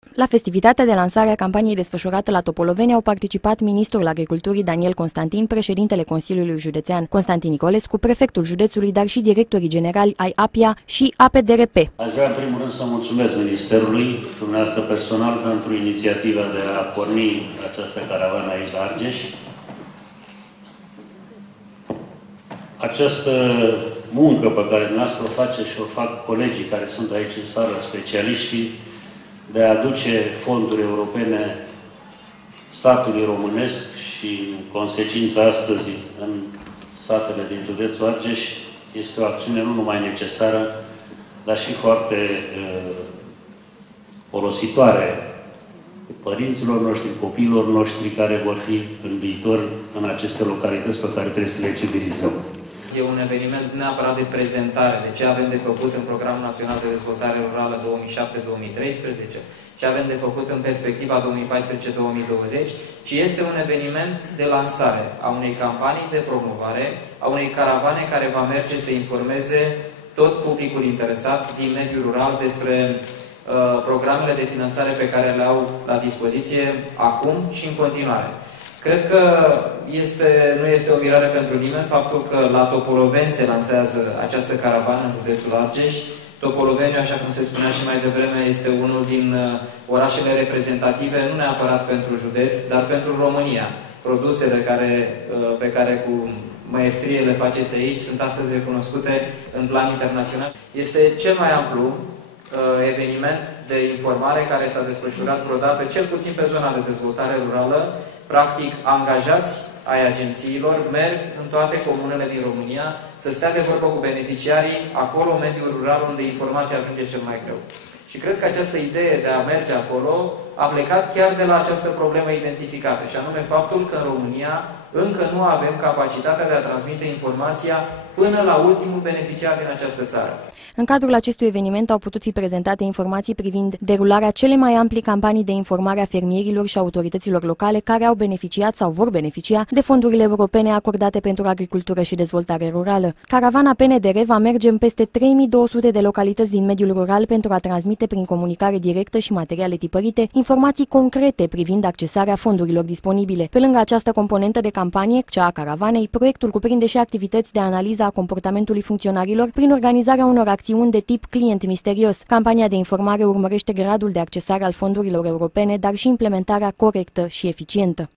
La festivitatea de lansare a campaniei desfășurată la Topoloveni au participat ministrul agriculturii Daniel Constantin, președintele Consiliului Județean Constantin Nicolescu, prefectul județului, dar și directorii generali ai APIA și APDRP. Aș vrea în primul rând să mulțumesc Ministerului, dumneavoastră personal, pentru inițiativa de a porni această caravană aici la Argeș. Această muncă pe care dumneavoastră o face și o fac colegii care sunt aici în sală, specialiștii, de a aduce fonduri europene satului românesc și, în consecință, astăzi, în satele din județul Argeș, este o acțiune nu numai necesară, dar și foarte folositoare părinților noștri, copiilor noștri care vor fi în viitor în aceste localități pe care trebuie să le civilizăm. E un eveniment neapărat de prezentare de ce avem de făcut în Programul Național de Dezvoltare Rurală 2007-2013, ce avem de făcut în perspectiva 2014-2020 și este un eveniment de lansare a unei campanii de promovare, a unei caravane care va merge să informeze tot publicul interesat din mediul rural despre programele de finanțare pe care le au la dispoziție acum și în continuare. Cred că nu este o mirare pentru nimeni faptul că la Topoloveni se lansează această caravană în județul Argeș. Topoloveni, așa cum se spunea și mai devreme, este unul din orașele reprezentative, nu neapărat pentru județ, dar pentru România. Produsele pe care cu maestrie le faceți aici sunt astăzi recunoscute în plan internațional. Este cel mai amplu eveniment de informare care s-a desfășurat vreodată, cel puțin pe zona de dezvoltare rurală. Practic, angajați ai agențiilor merg în toate comunele din România să stea de vorbă cu beneficiarii acolo, în mediul rural, unde informația ajunge cel mai greu. Și cred că această idee de a merge acolo a plecat chiar de la această problemă identificată, și anume faptul că în România încă nu avem capacitatea de a transmite informația până la ultimul beneficiar din această țară. În cadrul acestui eveniment au putut fi prezentate informații privind derularea cele mai ampli campanii de informare a fermierilor și autorităților locale care au beneficiat sau vor beneficia de fondurile europene acordate pentru agricultură și dezvoltare rurală. Caravana PNDR va merge în peste 3200 de localități din mediul rural pentru a transmite prin comunicare directă și materiale tipărite informații concrete privind accesarea fondurilor disponibile. Pe lângă această componentă de campanie, cea a caravanei, proiectul cuprinde și activități de analiză a comportamentului funcționarilor prin organizarea unor acțiuni de tip client misterios. Campania de informare urmărește gradul de accesare al fondurilor europene, dar și implementarea corectă și eficientă.